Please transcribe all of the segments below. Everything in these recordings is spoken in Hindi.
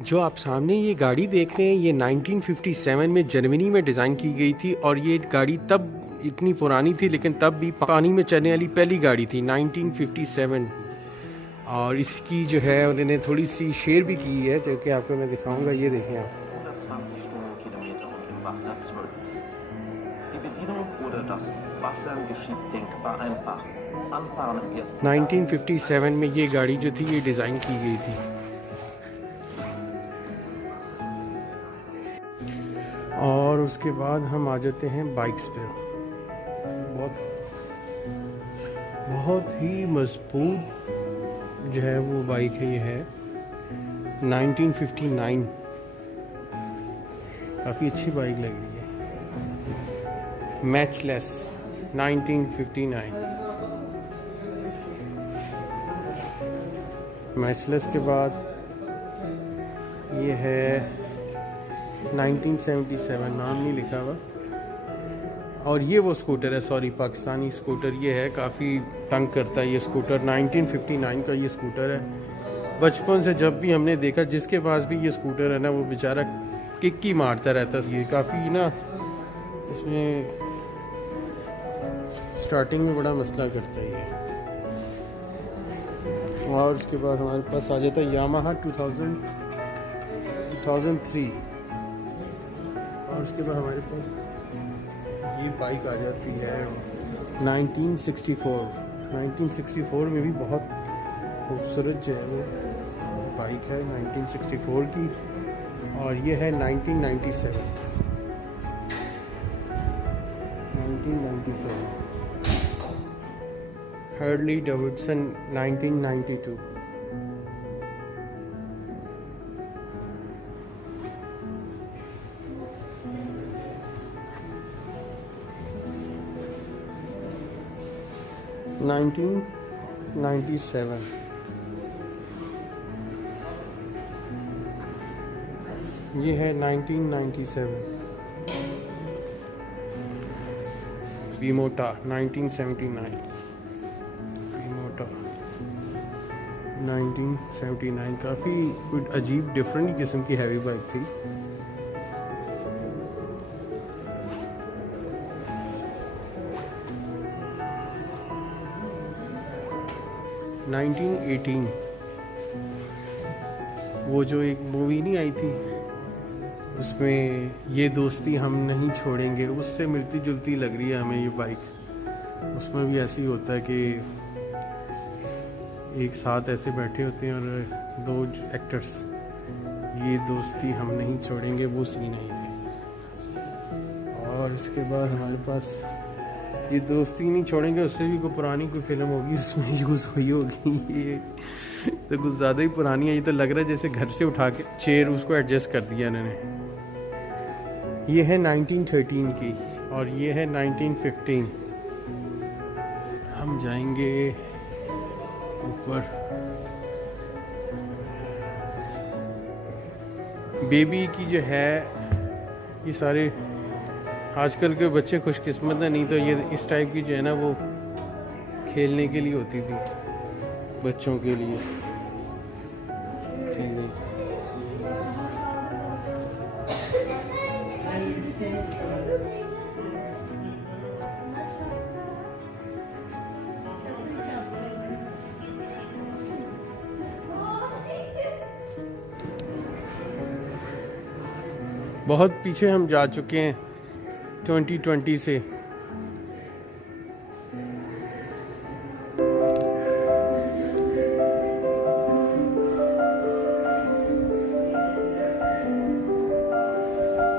जो आप सामने ये गाड़ी देख रहे हैं ये 1957 में जर्मनी में डिज़ाइन की गई थी और ये गाड़ी तब इतनी पुरानी थी लेकिन तब भी पानी में चलने वाली पहली गाड़ी थी 1957। और इसकी जो है उन्होंने थोड़ी सी शेयर भी की है जो कि आपको मैं दिखाऊंगा। ये देखें आप 120 Stundenkilometer und im Wasser 12. Die Bedienung oder das Wassern geschieht denkbar einfach. Anfahren im ersten 1957 में ये गाड़ी जो थी ये डिज़ाइन की गई थी। और उसके बाद हम आ जाते हैं बाइक्स पे। बहुत ही मजबूत जो है वो बाइक है। ये है 1959, काफ़ी अच्छी बाइक लग रही है। मैचलेस 1959। मैचलेस के बाद ये है 1977, नाम नहीं लिखा हुआ। और ये वो स्कूटर है, सॉरी पाकिस्तानी स्कूटर ये है, काफ़ी तंग करता है ये स्कूटर। 1959 का ये स्कूटर है। बचपन से जब भी हमने देखा जिसके पास भी ये स्कूटर है ना वो बेचारा किक ही मारता रहता है। ये काफ़ी ना इसमें स्टार्टिंग में बड़ा मसला करता है ये। और उसके बाद हमारे पास आ जाता है यामाहा 2003। और उसके बाद हमारे पास ये बाइक आ जाती है 1964। 1964 में भी बहुत खूबसूरत जो है वो बाइक है 1964 की। और ये है 1997। 1997 हार्ली डेविडसन 1992। नाइनटीन 97। ये है 1997। बीमोटा 1979। बीमोटा 1979 काफ़ी कुछ अजीब डिफरेंट किस्म की हैवी बाइक थी। नाइनटीन 18 वो जो एक मूवी नहीं आई थी उसमें ये दोस्ती हम नहीं छोड़ेंगे, उससे मिलती जुलती लग रही है हमें ये बाइक। उसमें भी ऐसे ही होता है कि एक साथ ऐसे बैठे होते हैं और दो एक्टर्स, ये दोस्ती हम नहीं छोड़ेंगे वो सीन है ये। और इसके बाद हमारे पास ये दोस्ती नहीं छोड़ेंगे, उससे भी कोई पुरानी कोई फिल्म होगी उसमें यूज़ हुई होगी। ये तो कुछ ज़्यादा ही पुरानी है। ये तो लग रहा है जैसे घर से उठा के चेयर उसको एडजस्ट कर दिया इन्होंने। ये है 1913 की और ये है 1915। हम जाएंगे ऊपर। बेबी की जो है ये सारे आजकल के बच्चे खुशकिस्मत है, नहीं तो ये इस टाइप की जो है ना वो खेलने के लिए होती थी, बच्चों के लिए चीज़ें। बहुत पीछे हम जा चुके हैं 2020 से।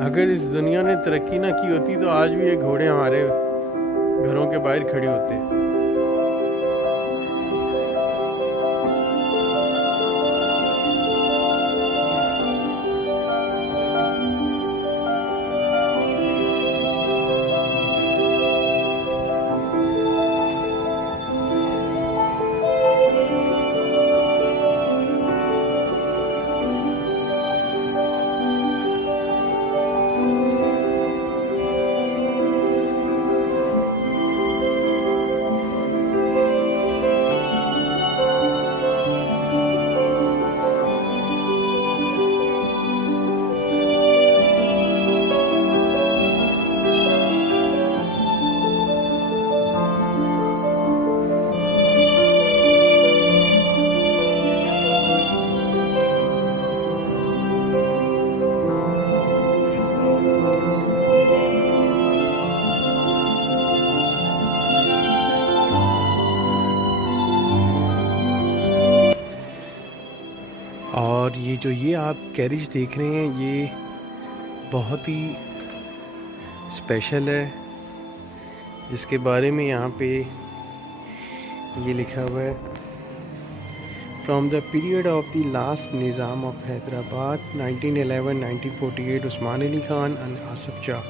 अगर इस दुनिया ने तरक्की ना की होती तो आज भी ये घोड़े हमारे घरों के बाहर खड़े होते। जो ये आप कैरेज देख रहे हैं ये बहुत ही स्पेशल है, जिसके बारे में यहाँ पे ये लिखा हुआ है, from the period of the last Nizam of Hyderabad 1911-1948 Usman Ali Khan and Asif Shah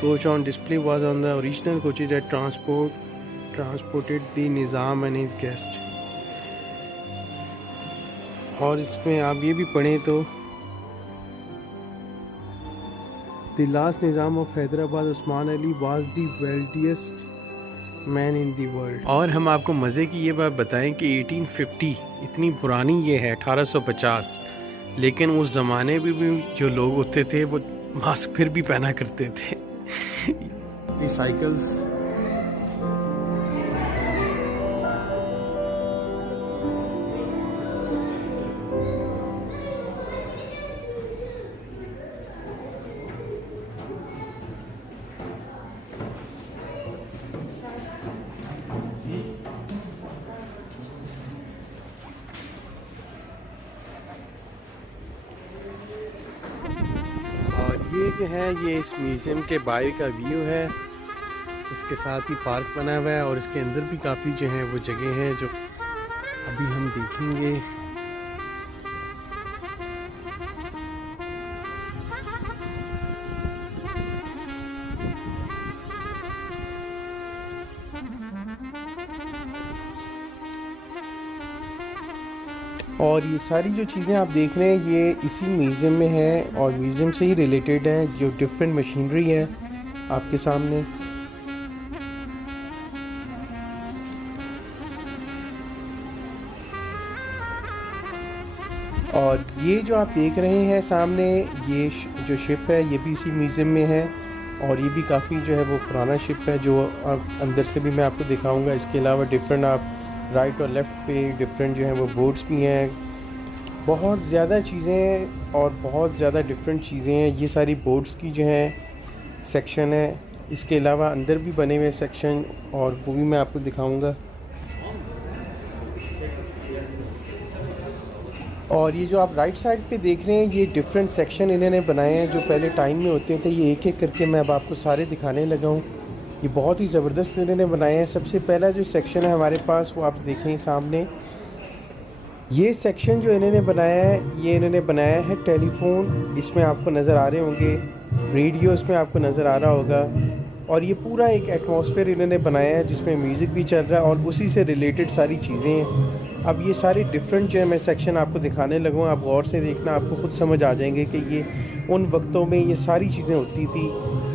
coach on display was on the original coaches that transported the Nizam and his guest। और इसमें आप ये भी पढ़ें तो The last Nizam of Hyderabad Usman Ali was the wealthiest man in the world। और हम आपको मज़े की ये बात बताएं कि 1850 इतनी पुरानी ये है 1850, लेकिन उस ज़माने में भी जो लोग होते थे वो मास्क फिर भी पहना करते थे। रिसाइकल्स ये जो है ये इस म्यूज़ियम के बाहर का व्यू है, इसके साथ ही पार्क बना हुआ है और इसके अंदर भी काफ़ी जो है वो जगह है जो अभी हम देखेंगे। और ये सारी जो चीज़ें आप देख रहे हैं ये इसी म्यूज़ियम में है और म्यूज़ियम से ही रिलेटेड है, जो डिफरेंट मशीनरी है आपके सामने। और ये जो आप देख रहे हैं सामने ये जो शिप है ये भी इसी म्यूज़ियम में है और ये भी काफ़ी जो है वो पुराना शिप है, जो अंदर से भी मैं आपको दिखाऊंगा। इसके अलावा डिफरेंट आप राइट और लेफ़्ट पे डिफरेंट जो है वो बोर्ड्स भी हैं, बहुत ज़्यादा चीज़ें और बहुत ज़्यादा डिफरेंट चीज़ें हैं। ये सारी बोर्ड्स की जो है सेक्शन है, इसके अलावा अंदर भी बने हुए सेक्शन और वो भी मैं आपको दिखाऊंगा। और ये जो आप राइट साइड पे देख रहे हैं ये डिफरेंट सेक्शन इन्होंने बनाए हैं, जो पहले टाइम में होते थे। ये एक एक करके मैं अब आपको सारे दिखाने लगा हूँ। ये बहुत ही ज़बरदस्त इन्होंने बनाए हैं। सबसे पहला जो सेक्शन है हमारे पास वो आप देखें सामने, ये सेक्शन जो इन्होंने बनाया है ये इन्होंने बनाया है टेलीफोन, इसमें आपको नज़र आ रहे होंगे, रेडियो इसमें आपको नज़र आ रहा होगा। और ये पूरा एक एटमॉस्फेयर इन्होंने बनाया है जिसमें म्यूज़िक भी चल रहा है और उसी से रिलेटेड सारी चीज़ें हैं। अब ये सारे डिफरेंट जो है मैं सेक्शन आपको दिखाने लगा हूँ, आप गौर से देखना, आपको खुद समझ आ जाएंगे कि ये उन वक्तों में ये सारी चीज़ें होती थी।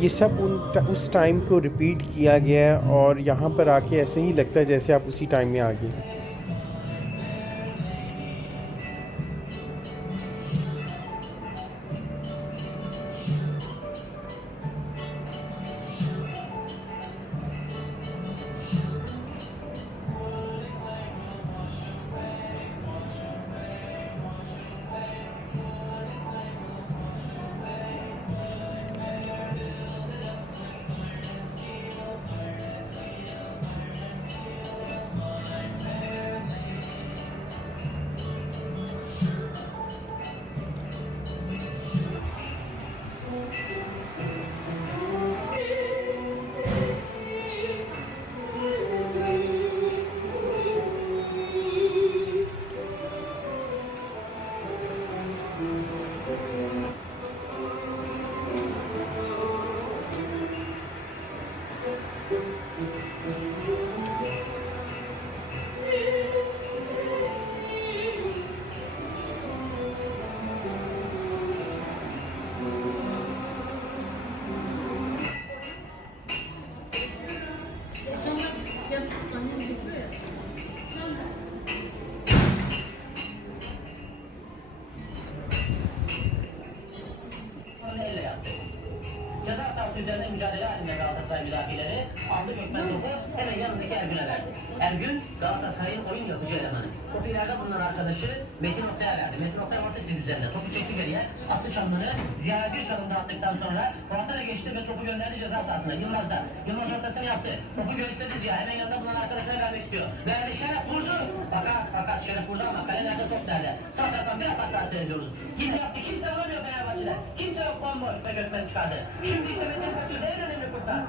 ये सब उस टाइम को रिपीट किया गया है और यहाँ पर आके ऐसे ही लगता है जैसे आप उसी टाइम में आ गए। Ceza sahası üzerinde mücadele halinde Galatasaray müdafileri aldı Gökmen topu hemen yanındaki Ergün'e verdi. Ergün Galatasaray'ın oyun yapıcı elemanı. Topu ileride bulunan arkadaşı Metin Oktay'a verdi. Metin Oktay orta çizgi üzerinde. Topu çekti geriye. Attı çalımını. Ziya'ya bir çalımda attıktan sonra Polat'a geçti ve topu gönderdi ceza sahasına. Yılmaz'da. Yılmaz ortasını yaptı. Topu gösterdi Ziya. Hemen yanında bulunan arkadaşına vermek istiyor. Verdi Şeref vurdu. Fakat Şeref vurdu ama kalelerde top nerede? Sağ taraftan bir atak daha seyrediyoruz. Yine yaptı. Kimse alamıyor Fenerbahçe'de. Kimse yok, bomboş ve Gökmen çıkardı. Şimdi işte Metin kaçırdı. En önemli fırsat.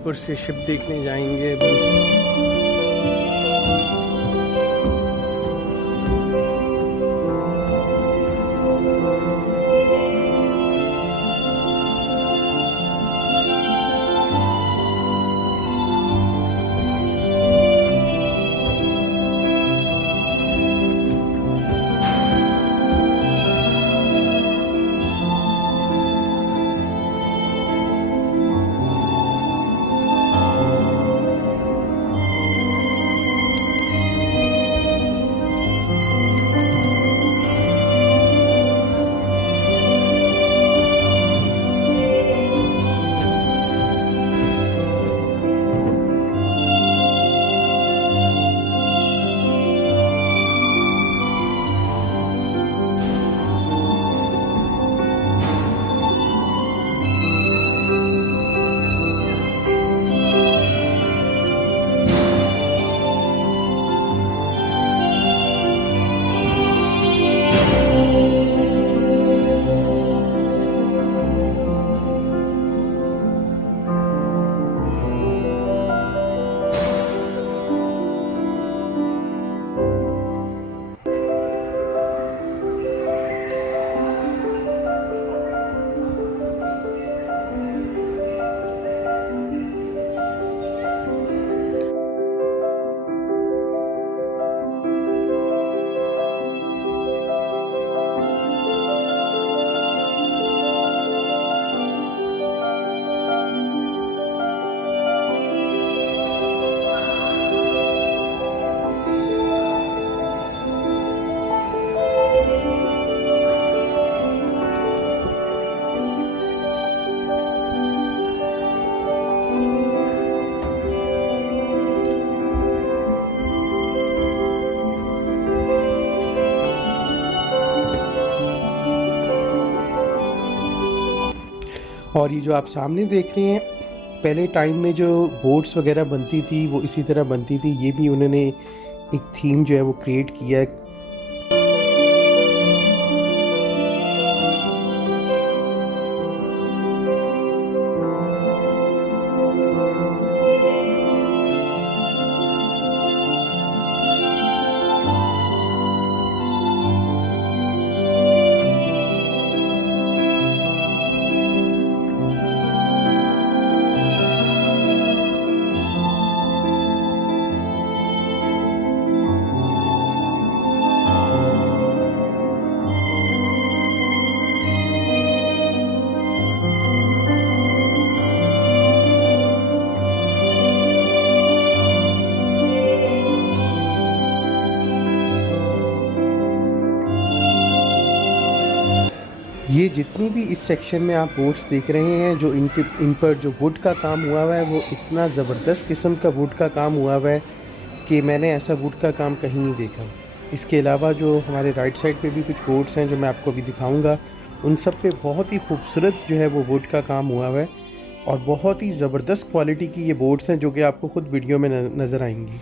ऊपर से शिप देखने जाएंगे अभी। और ये जो आप सामने देख रहे हैं, पहले टाइम में जो बोट्स वगैरह बनती थी वो इसी तरह बनती थी। ये भी उन्होंने एक थीम जो है वो क्रिएट किया है। ये जितनी भी इस सेक्शन में आप बोट्स देख रहे हैं, जो इन पर जो वुड का काम हुआ हुआ है, वो इतना ज़बरदस्त किस्म का वुड का काम हुआ हुआ है कि मैंने ऐसा वुड का काम कहीं नहीं देखा। इसके अलावा जो हमारे राइट साइड पे भी कुछ बोट्स हैं जो मैं आपको अभी दिखाऊंगा, उन सब पे बहुत ही खूबसूरत जो है वो वुड का काम हुआ हुआ है और बहुत ही ज़बरदस्त क्वालिटी की ये बोट्स हैं जो कि आपको खुद वीडियो में नज़र आएंगी।